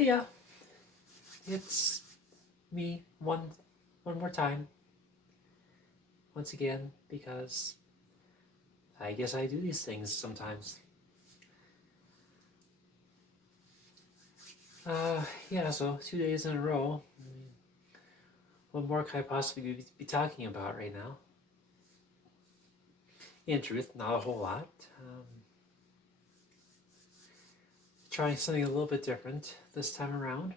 Yeah, it's me one more time. Once again, because I guess I do these things sometimes. Yeah, so 2 days in a row. I mean, what more could I possibly be talking about right now? In truth, not a whole lot. Trying something a little bit different this time around.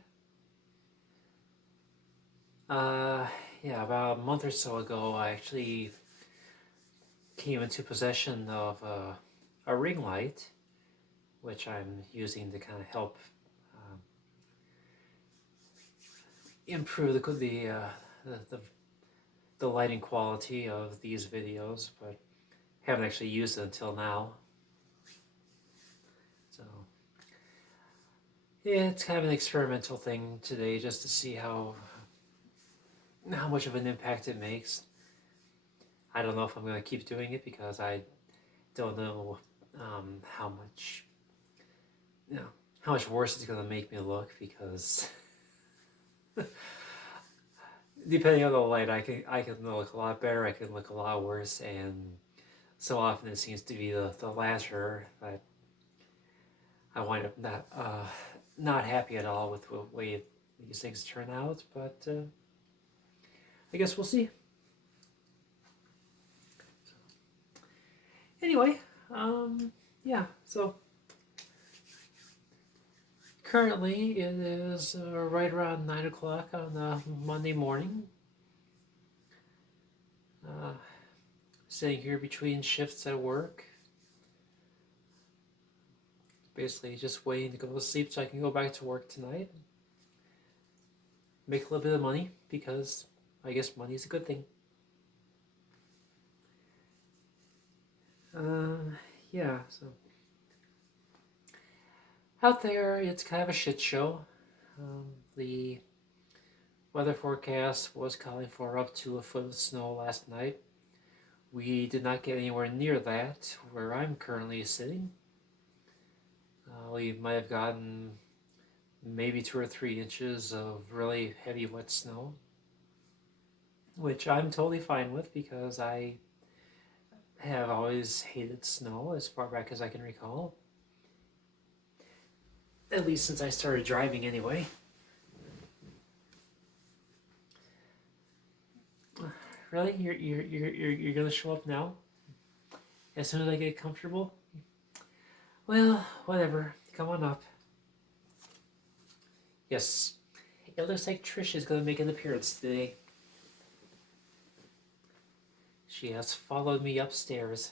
Uh, yeah, about a month or so ago, I actually came into possession of a ring light, which I'm using to kind of help improve the lighting quality of these videos, but haven't actually used it until now. So yeah, it's kind of an experimental thing today, just to see how much of an impact it makes. I don't know if I'm going to keep doing it because I don't know how much how much worse it's going to make me look, because depending on the light, I can look a lot better, I can look a lot worse, and so often it seems to be the latter that I wind up not happy at all with the way these things turn out. But I guess we'll see. Anyway, yeah. So currently it is right around 9 o'clock on a Monday morning. Sitting here between shifts at work, basically just waiting to go to sleep so I can go back to work tonight. Make a little bit of money, because I guess money is a good thing. Yeah, so out there it's kind of a shit show. The weather forecast was calling for up to a foot of snow last night. We did not get anywhere near that where I'm currently sitting. We might have gotten maybe 2 or 3 inches of really heavy wet snow, which I'm totally fine with because I have always hated snow as far back as I can recall. At least since I started driving anyway. Really? You're gonna show up now? As soon as I get comfortable? Well, whatever. Come on up. Yes. It looks like Trish is gonna make an appearance today. She has followed me upstairs.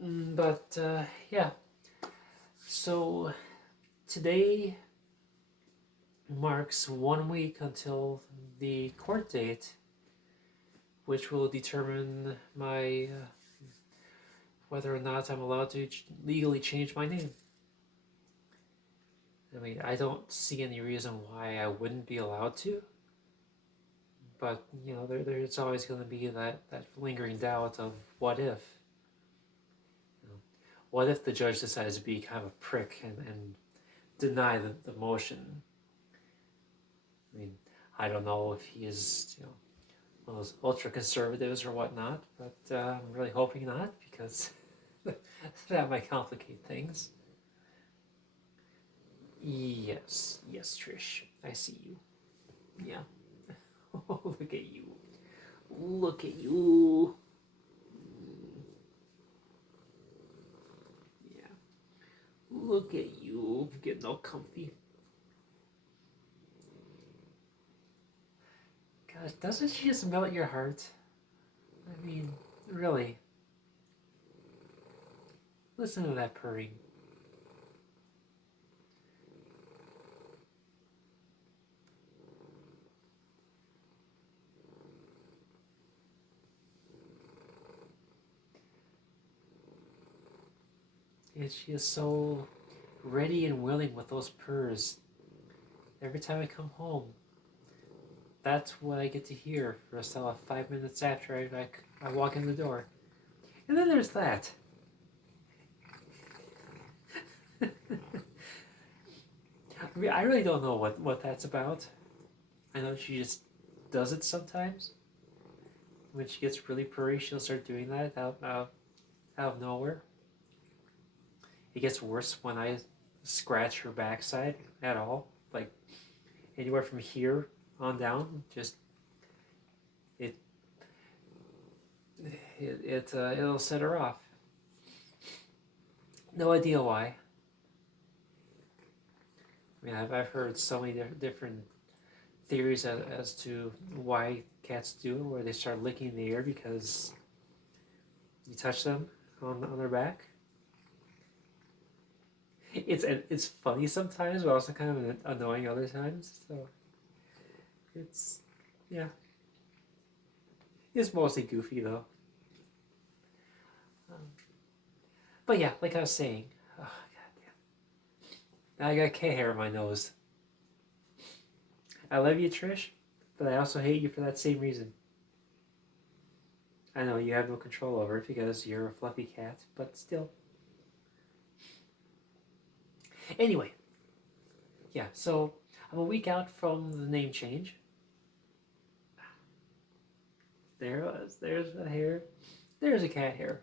But, yeah. So, today marks 1 week until the court date, which will determine my whether or not I'm allowed to legally change my name. I mean, I don't see any reason why I wouldn't be allowed to, but there's always going to be that lingering doubt of what if. What if the judge decides to be kind of a prick and deny the motion? I mean, I don't know if he is one of those ultra conservatives or whatnot, but I'm really hoping not, because that might complicate things. Yes, Trish, I see you. Yeah. Look at you. Look at you. Yeah. Look at you, getting all comfy. Gosh, doesn't she just melt your heart? I mean, really. Listen to that purring. And she is so ready and willing with those purrs. Every time I come home, that's what I get to hear for a solid 5 minutes after I walk in the door. And then there's that. I mean, I really don't know what that's about. I know she just does it sometimes. When she gets really purry, she'll start doing that out of nowhere. It gets worse when I scratch her backside at all. Like anywhere from here on down, just it it'll set her off. No idea why. I mean, I've heard so many different theories as to why cats do it, where they start licking the air because you touch them on their back. It's funny sometimes, but also kind of annoying other times. So it's yeah, it's mostly goofy though. Um, but yeah, like I was saying, oh, now I got cat hair in my nose. I love you, Trish, but I also hate you for that same reason. I know you have no control over it because you're a fluffy cat, but still. Anyway, yeah, so I'm a week out from the name change. There it was. There's a hair. There's a cat hair.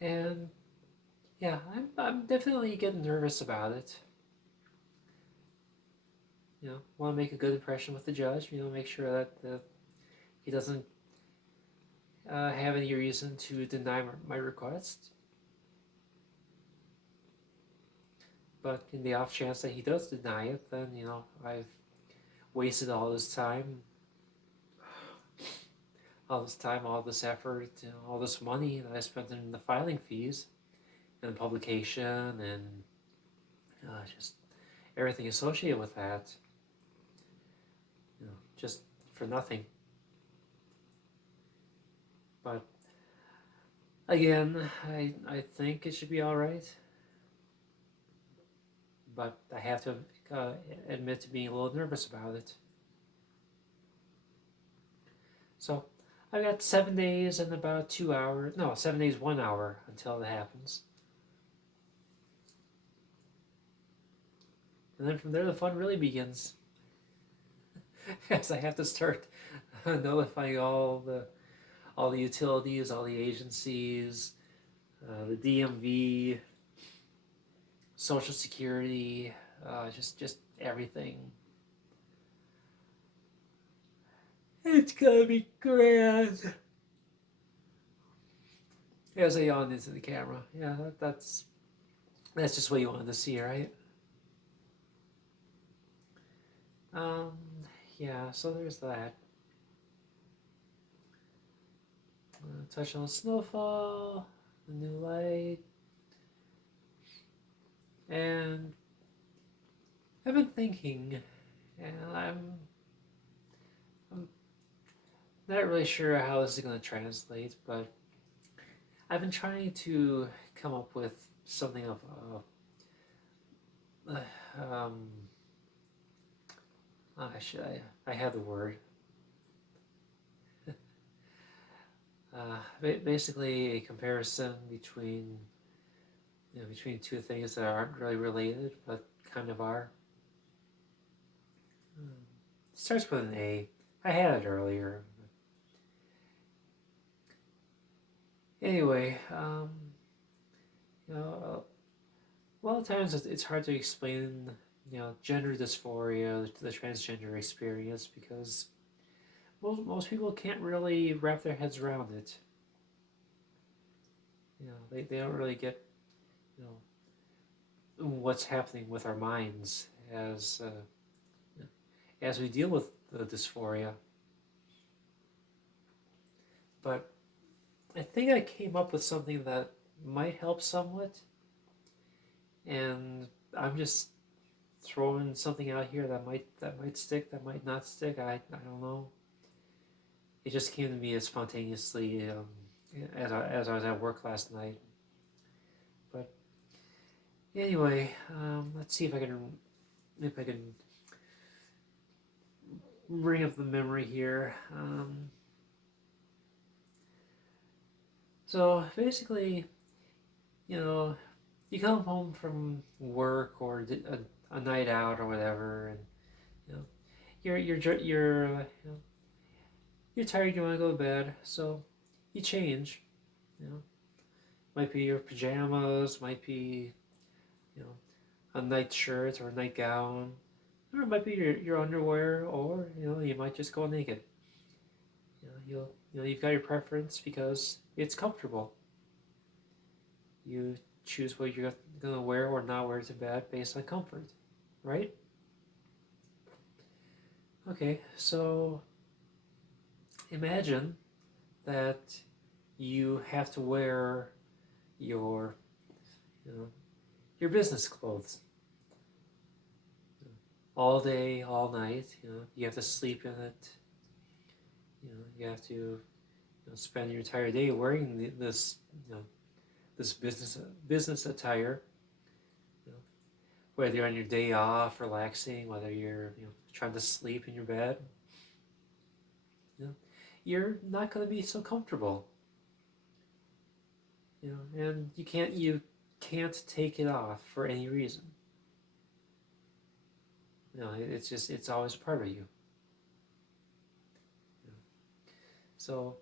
And yeah, I'm definitely getting nervous about it. You know, want to make a good impression with the judge. You know, make sure that he doesn't have any reason to deny my request. But in the off chance that he does deny it, then you know I've wasted all this time, all this effort, you know, all this money that I spent in the filing fees and the publication and just everything associated with that. You know, just for nothing. But again, I think it should be all right. But I have to admit to being a little nervous about it. So I've got 7 days and about 2 hours. No, 7 days, 1 hour until it happens. And then from there, the fun really begins. As I have to start notifying all the utilities, all the agencies, the DMV, Social Security, just everything. It's gonna be grand. As I yawned into the camera, yeah, that's just what you wanted to see, right? Um, yeah. So there's that. Touch on the snowfall, the new light, and I've been thinking, and I'm not really sure how this is going to translate, but I've been trying to come up with something of I have the word. Basically, a comparison between between two things that aren't really related but kind of are. It starts with an A. I had it earlier. Anyway, you know, a lot of times it's hard to explain, you know, gender dysphoria, the transgender experience, because most people can't really wrap their heads around it. You know, they don't really get, you know, what's happening with our minds as we deal with the dysphoria. But I think I came up with something that might help somewhat, and I'm just throwing something out here that might stick, that might not stick. I don't know. It just came to me as spontaneously as I was at work last night. But anyway, let's see if I can bring up the memory here. So basically, you know, you come home from work or a night out or whatever, and you know, you're tired. You want to go to bed, so you change. You know, might be your pajamas, might be you know a night shirt or a nightgown, or it might be your underwear, or you might just go naked. You've got your preference because it's comfortable. You choose what you're gonna wear or not wear to bed based on comfort, right? Okay, so imagine that you have to wear your you know your business clothes all day, all night. You have to sleep in it. You have to spend your entire day wearing this business attire. Whether you're on your day off, relaxing, whether you're trying to sleep in your bed, you're not going to be so comfortable. And you can't take it off for any reason. It's always a part of you. So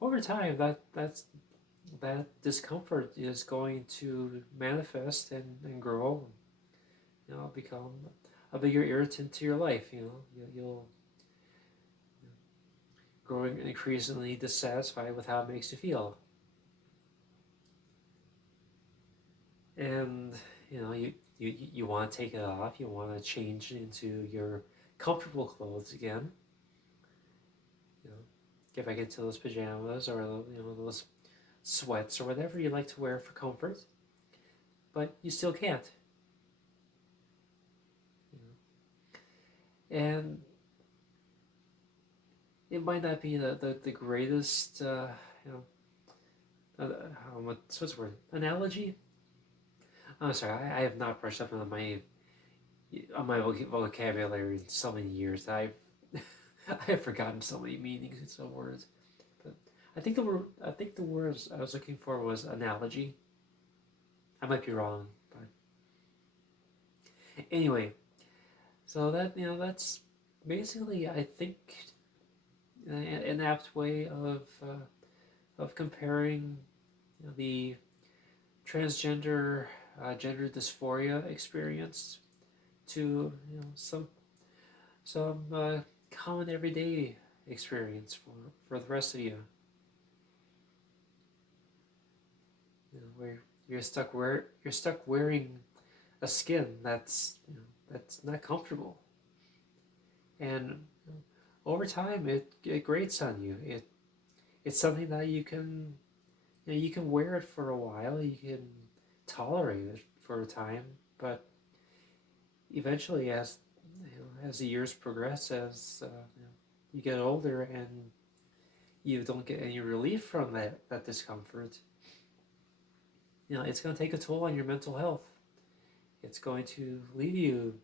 over time, that discomfort is going to manifest and grow. Become a bigger irritant to your life. You'll growing increasingly dissatisfied with how it makes you feel. And you want to take it off. You want to change into your comfortable clothes again. Get back into those pajamas or those sweats or whatever you like to wear for comfort. But you still can't. And it might not be the greatest what's the word, analogy. I'm sorry, I have not brushed up on my vocabulary in so many years that I have forgotten so many meanings of words. But I think the words I was looking for was analogy. I might be wrong, but anyway. So that's basically, I think, an apt way of comparing the transgender gender dysphoria experience to some common everyday experience for the rest of you. Where you're stuck wearing a skin that's not comfortable, and over time it grates on you. It's something that you can wear it for a while, you can tolerate it for a time, but eventually, as the years progress, as you get older and you don't get any relief from that discomfort, it's going to take a toll on your mental health. It's going to leave you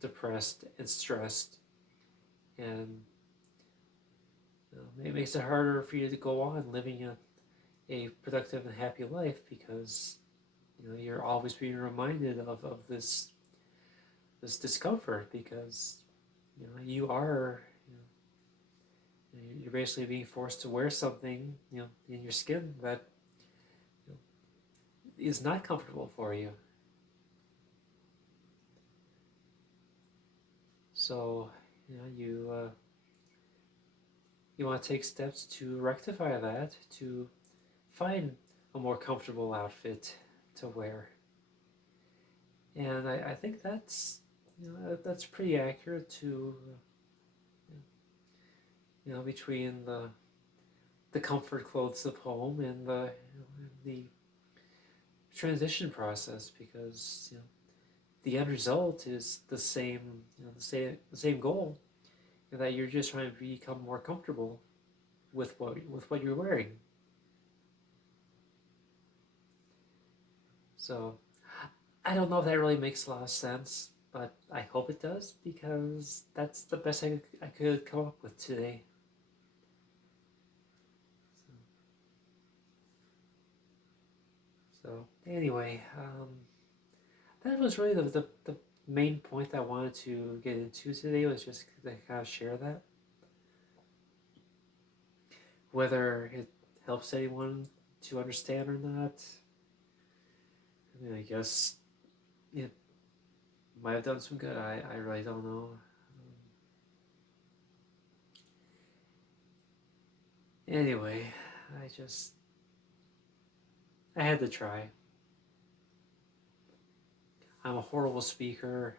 depressed and stressed, and it makes it harder for you to go on living a productive and happy life, because you're always being reminded of this discomfort, because you're basically being forced to wear something in your skin that is not comfortable for you. So you want to take steps to rectify that, to find a more comfortable outfit to wear. And I think that's pretty accurate to between the comfort clothes of home and the transition process, because the end result is the same the same goal, that you're just trying to become more comfortable with what you're wearing. So I don't know if that really makes a lot of sense, but I hope it does, because that's the best I could come up with today. So anyway, that was really the main point I wanted to get into today, was just to kind of share that. Whether it helps anyone to understand or not, I mean, I guess it might have done some good. I really don't know. Anyway, I had to try. I'm a horrible speaker.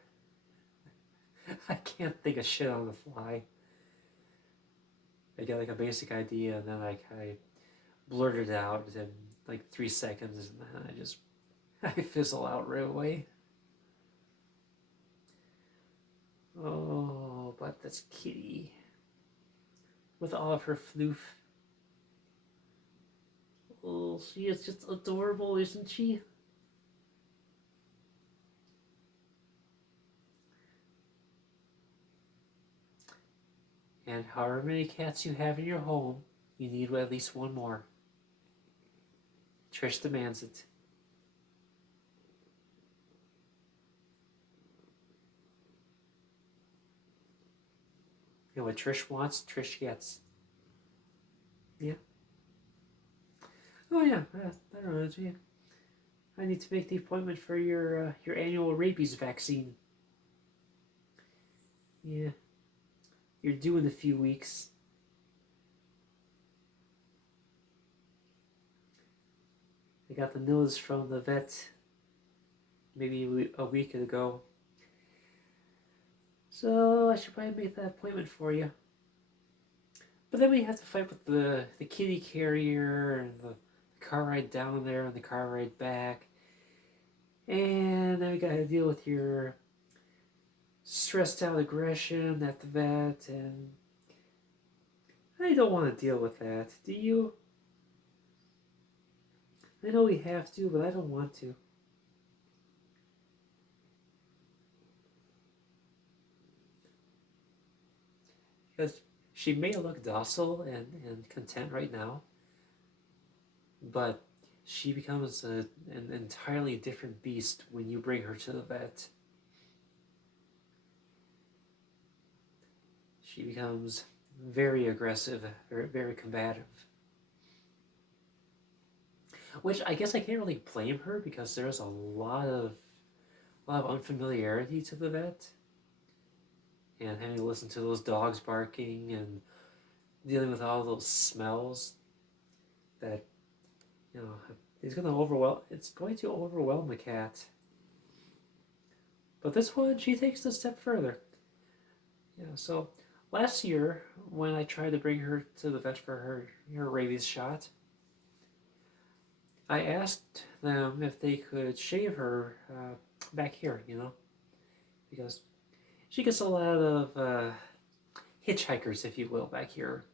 I can't think of shit on the fly. I get like a basic idea and then I blurt it out in like 3 seconds and then I fizzle out right away. Oh, but that's Kitty with all of her floof. Oh, she is just adorable, isn't she? And however many cats you have in your home, you need at least one more. Trish demands it. And what Trish wants, Trish gets. Yeah. Oh yeah, I don't know. Gee, I need to make the appointment for your annual rabies vaccine. Yeah, you're due in a few weeks. I got the notice from the vet maybe a week ago. So I should probably make that appointment for you. But then we have to fight with the kitty carrier and the car ride down there and the car ride back. And then we gotta deal with your stressed out aggression at the vet, and I don't want to deal with that. Do you? I know we have to, but I don't want to. Because she may look docile and content right now, but she becomes an entirely different beast when you bring her to the vet. She becomes very aggressive, very, very combative. Which I guess I can't really blame her because there's a lot of unfamiliarity to the vet. And having to listen to those dogs barking and dealing with all those smells that, you know, it's going to overwhelm the cat. But this one, she takes it a step further. Yeah, so last year, when I tried to bring her to the vet for her rabies shot, I asked them if they could shave her back here, because she gets a lot of hitchhikers, if you will, back here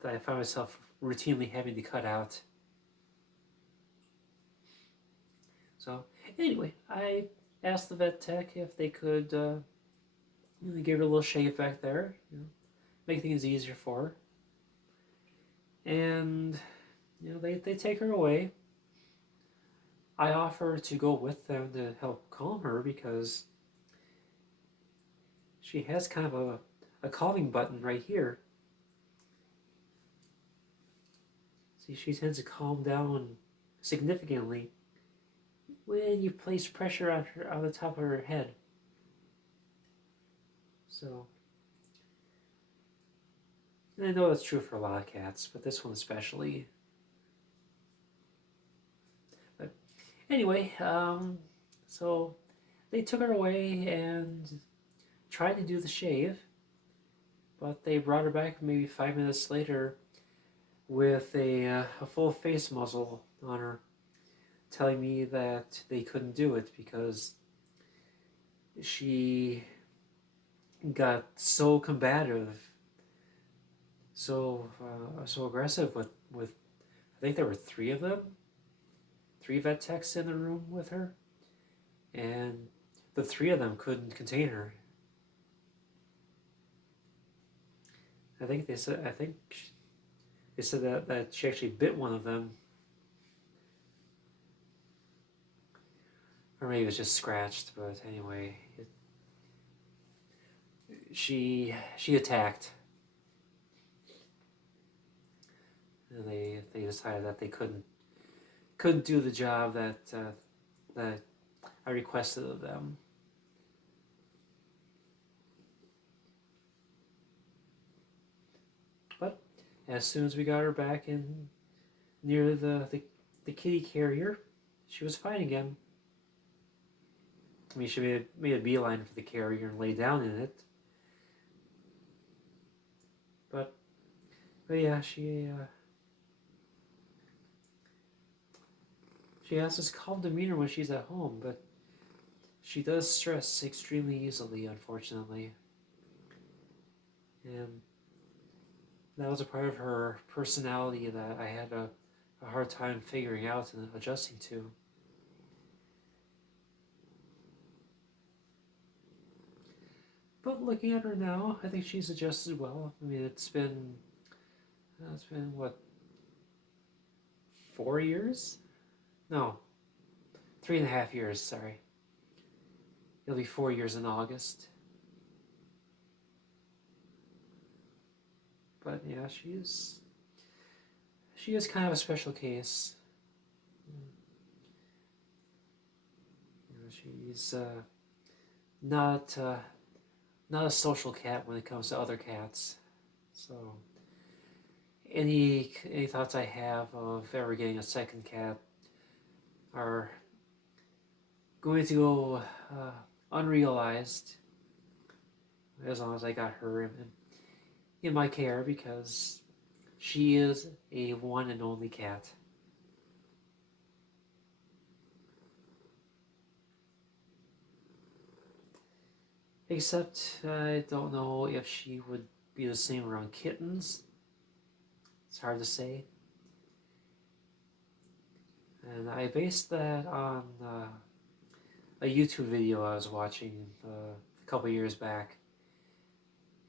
that I found myself routinely having to cut out. So anyway, I asked the vet tech if they could give her a little shave back there, make things easier for her. And they take her away. I offer to go with them to help calm her because she has kind of a calming button right here. See, she tends to calm down significantly when you place pressure on the top of her head. So, and I know that's true for a lot of cats, but this one especially. But anyway, so they took her away and tried to do the shave, but they brought her back maybe 5 minutes later with a full face muzzle on her, telling me that they couldn't do it because she got so combative, so aggressive with I think there were 3 of them, 3 vet techs in the room with her, and the 3 of them couldn't contain her. I think they said that she actually bit one of them. maybe it was just scratched, but anyway, she attacked, and they decided that they couldn't do the job that I requested of them. But as soon as we got her back in near the kitty carrier, she was fine again. I mean, she made a beeline for the carrier and lay down in it. But yeah, she has this calm demeanor when she's at home, but she does stress extremely easily, unfortunately. And that was a part of her personality that I had a hard time figuring out and adjusting to. But looking at her now, I think she's adjusted well. I mean, it's been what, 4 years? No, 3.5 years. Sorry, it'll be 4 years in August. But yeah, she is kind of a special case. You know, she's not a social cat when it comes to other cats. So any thoughts I have of ever getting a second cat are going to go unrealized as long as I got her in my care, because she is a one and only cat. Except I don't know if she would be the same around kittens. It's hard to say. And I based that on a YouTube video I was watching a couple years back.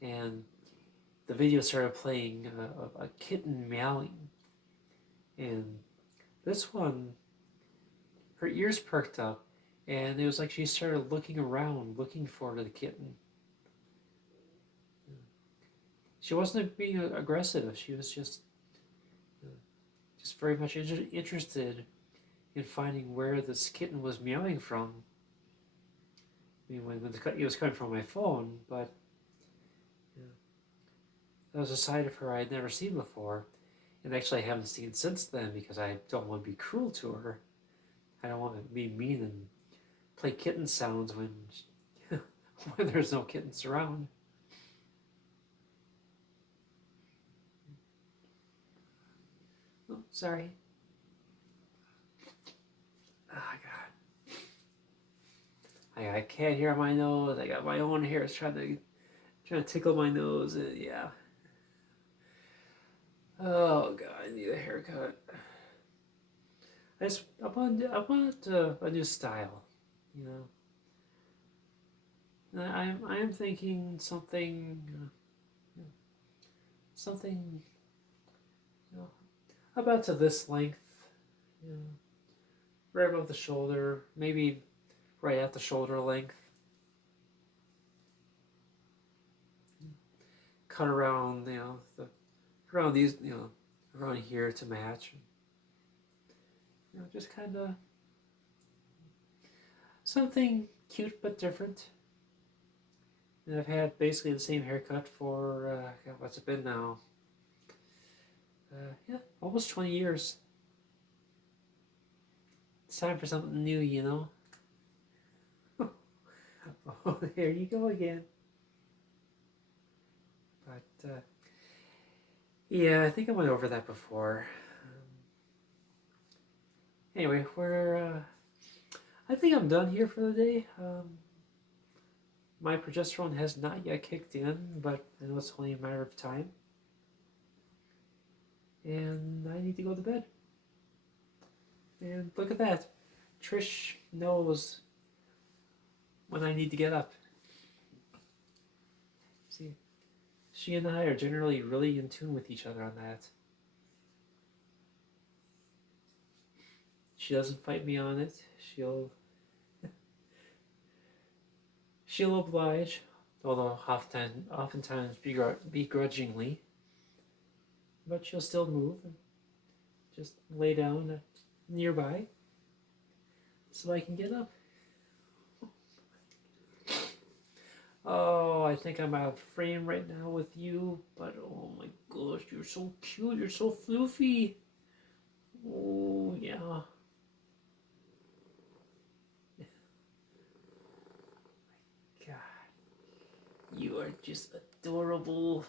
And the video started playing a kitten meowing. And this one, her ears perked up, and it was like she started looking around, looking for the kitten. She wasn't being aggressive. She was just very much interested in finding where this kitten was meowing from. I mean, when it was coming from my phone, but that was a side of her I had never seen before, and actually I haven't seen since then, because I don't want to be cruel to her. I don't want to be mean and play kitten sounds when when there's no kittens around. Oh, sorry. Oh, God. I got a cat here on my nose. I got my own hairs trying to tickle my nose. Yeah. Oh, God, I need a haircut. I want a new style, you know. I am thinking something, you know, about to this length, you know, right above the shoulder, maybe right at the shoulder length. Cut around, around these, around here to match. Just kind of something cute but different. And I've had basically the same haircut for, what's it been now? Almost 20 years. It's time for something new, you know? Oh, there you go again. But, yeah, I think I went over that before. Anyway, I think I'm done here for the day. My progesterone has not yet kicked in, but I know it's only a matter of time. And I need to go to bed. And look at that. Trish knows when I need to get up. See, she and I are generally really in tune with each other on that. She doesn't fight me on it. She'll She'll oblige, although oftentimes begrudgingly. But she'll still move and just lay down nearby so I can get up. Oh, I think I'm out of frame right now with you, but oh my gosh, you're so cute, you're so floofy. Oh, yeah. God, you are just adorable.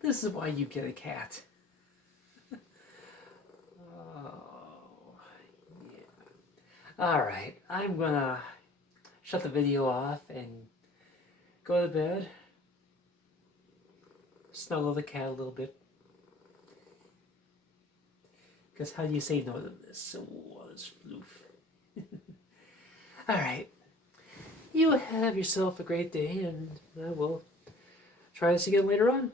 This is why you get a cat. Oh, yeah. Alright, I'm gonna shut the video off and go to bed. Snuggle the cat a little bit. Because how do you say no to this? So was floof. Alright. You have yourself a great day, and I will try this again later on.